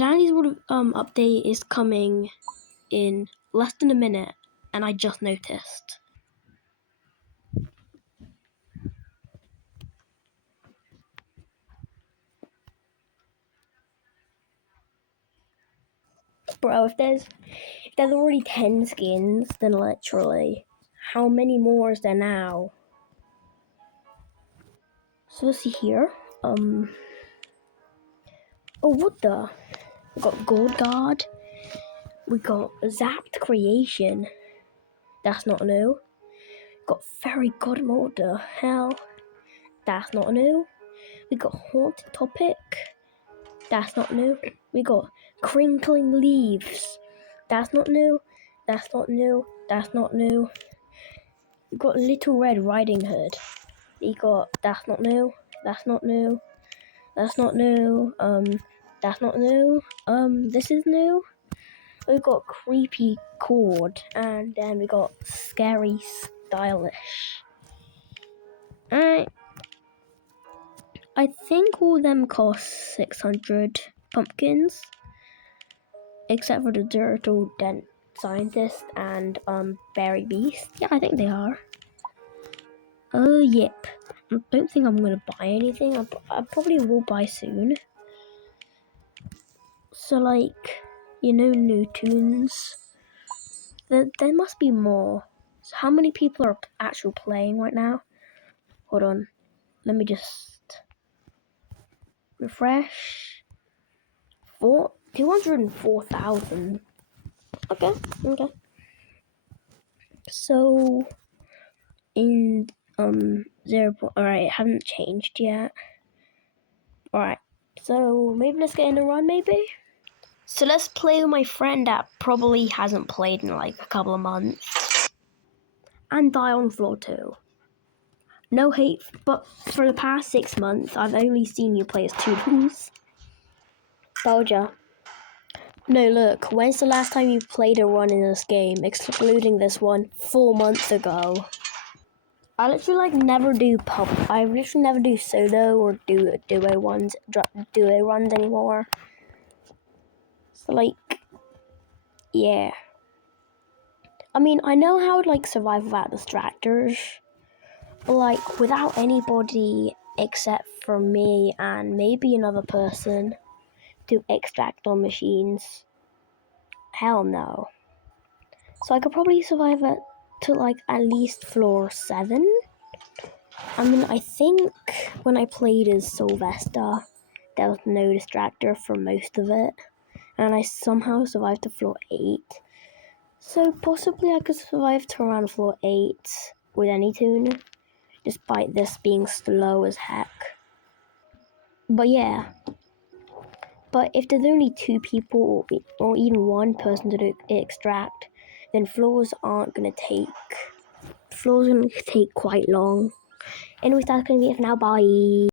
Danny's World update is coming in less than a minute, and I just noticed. Bro, if there's already 10 skins, then literally, how many more is there now? So let's see here. Oh, what the? We got Gold Guard. We got Zapped Creation. That's not new. Got Fairy Godmother. Hell, that's not new. We got Haunted Topic. That's not new. We got Crinkling Leaves. That's not new. That's not new. That's not new. We got Little Red Riding Hood. We got that's not new. That's not new. That's not new. That's not new. This is new. We got Creepy Cord, and then we got Scary Stylish. Alright. I think all of them cost 600 pumpkins, except for the Turtle Dent Scientist and Berry Beast. Yeah, I think they are. Yep. I don't think I'm gonna buy anything. I probably will buy soon. So like, new tunes. There must be more. So how many people are actually playing right now? Hold on. Let me just refresh. 204,000. Okay. So in 0. Alright, it hasn't changed yet. Alright. So maybe let's get in a run, maybe? So let's play with my friend that probably hasn't played in like a couple of months. And die on floor 2. No hate, but for the past 6 months, I've only seen you play as Toodles. Told ya. No, look, when's the last time you played a run in this game, excluding this one, 4 months ago? I literally never do I literally never do solo or duo runs anymore. So yeah. I mean, I know how to survive without distractors, but without anybody except for me and maybe another person to extract on machines, hell no. So I could probably survive to at least floor 7. I mean, I think when I played as Sylvester, there was no distractor for most of it, and I somehow survived to floor 8. So possibly I could survive to around floor 8 with any tune, despite this being slow as heck. But yeah. But if there's only 2 people or even 1 person to extract, then floors are gonna take quite long. Anyways, that's gonna be it for now. Bye.